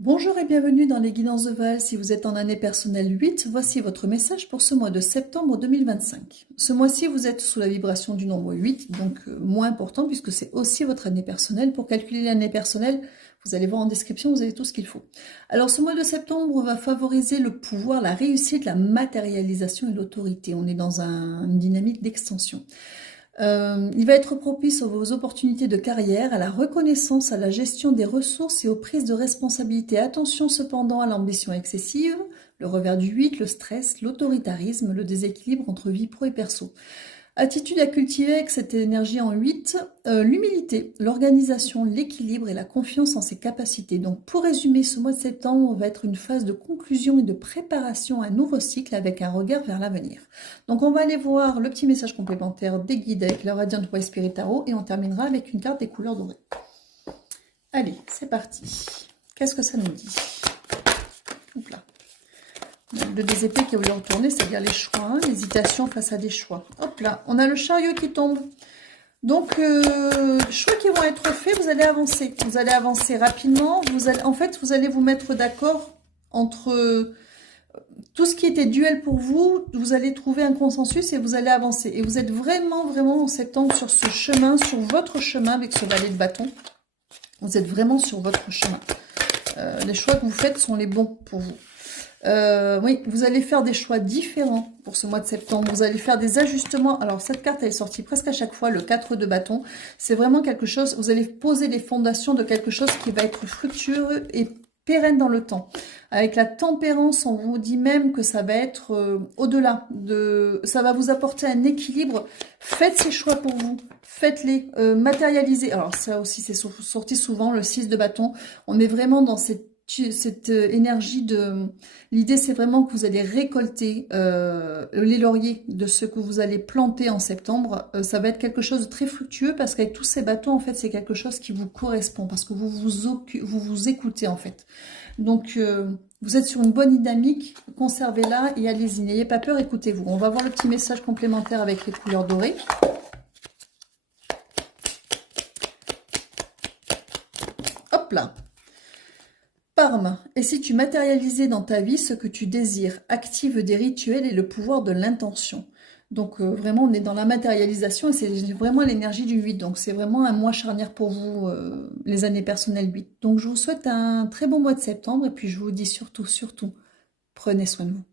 Bonjour et bienvenue dans les guidances de Val. Si vous êtes en année personnelle 8, voici votre message pour ce mois de septembre 2025. Ce mois-ci, vous êtes sous la vibration du nombre 8, donc moins important puisque c'est aussi votre année personnelle. Pour calculer l'année personnelle, vous allez voir en description, vous avez tout ce qu'il faut. Alors ce mois de septembre va favoriser le pouvoir, la réussite, la matérialisation et l'autorité. On est dans une dynamique d'extension. Il va être propice aux opportunités de carrière, à la reconnaissance, à la gestion des ressources et aux prises de responsabilité. Attention cependant à l'ambition excessive, le revers du 8, le stress, l'autoritarisme, le déséquilibre entre vie pro et perso. Attitude à cultiver avec cette énergie en 8, l'humilité, l'organisation, l'équilibre et la confiance en ses capacités. Donc pour résumer, ce mois de septembre va être une phase de conclusion et de préparation à un nouveau cycle avec un regard vers l'avenir. Donc on va aller voir le petit message complémentaire des guides avec le Radiant White Spirit Tarot et on terminera avec une carte des couleurs dorées. Allez, c'est parti. Qu'est-ce que ça nous dit? Hop là. Le des épées qui a voulu retourner, c'est-à-dire les choix, hein, l'hésitation face à des choix. Hop là, on a le chariot qui tombe. Donc, choix qui vont être faits, vous allez avancer. Vous allez avancer rapidement. En fait, vous allez vous mettre d'accord entre tout ce qui était duel pour vous. Vous allez trouver un consensus et vous allez avancer. Et vous êtes vraiment, vraiment en septembre sur ce chemin, sur votre chemin avec ce valet de bâton. Vous êtes vraiment sur votre chemin. Les choix que vous faites sont les bons pour vous. Oui, vous allez faire des choix différents pour ce mois de septembre. Vous allez faire des ajustements. Alors, cette carte, elle est sortie presque à chaque fois, le 4 de bâton. C'est vraiment quelque chose, vous allez poser les fondations de quelque chose qui va être fructueux et pérenne dans le temps. Avec la tempérance, on vous dit même que ça va être au-delà. Ça va vous apporter un équilibre. Faites ces choix pour vous. Faites-les. Matérialisez. Alors, ça aussi, c'est sorti souvent, le 6 de bâton. On est vraiment dans cette énergie de... L'idée, c'est vraiment que vous allez récolter les lauriers de ce que vous allez planter en septembre. Ça va être quelque chose de très fructueux parce qu'avec tous ces bâtons, en fait, c'est quelque chose qui vous correspond parce que vous vous écoutez, en fait. Donc, vous êtes sur une bonne dynamique, conservez-la et allez-y. N'ayez pas peur, écoutez-vous. On va voir le petit message complémentaire avec les couleurs dorées. Hop là! Parme. Et si tu matérialisais dans ta vie ce que tu désires, active des rituels et le pouvoir de l'intention. Donc vraiment, on est dans la matérialisation et c'est vraiment l'énergie du 8. Donc c'est vraiment un mois charnière pour vous, les années personnelles 8. Donc je vous souhaite un très bon mois de septembre et puis je vous dis surtout, surtout, prenez soin de vous.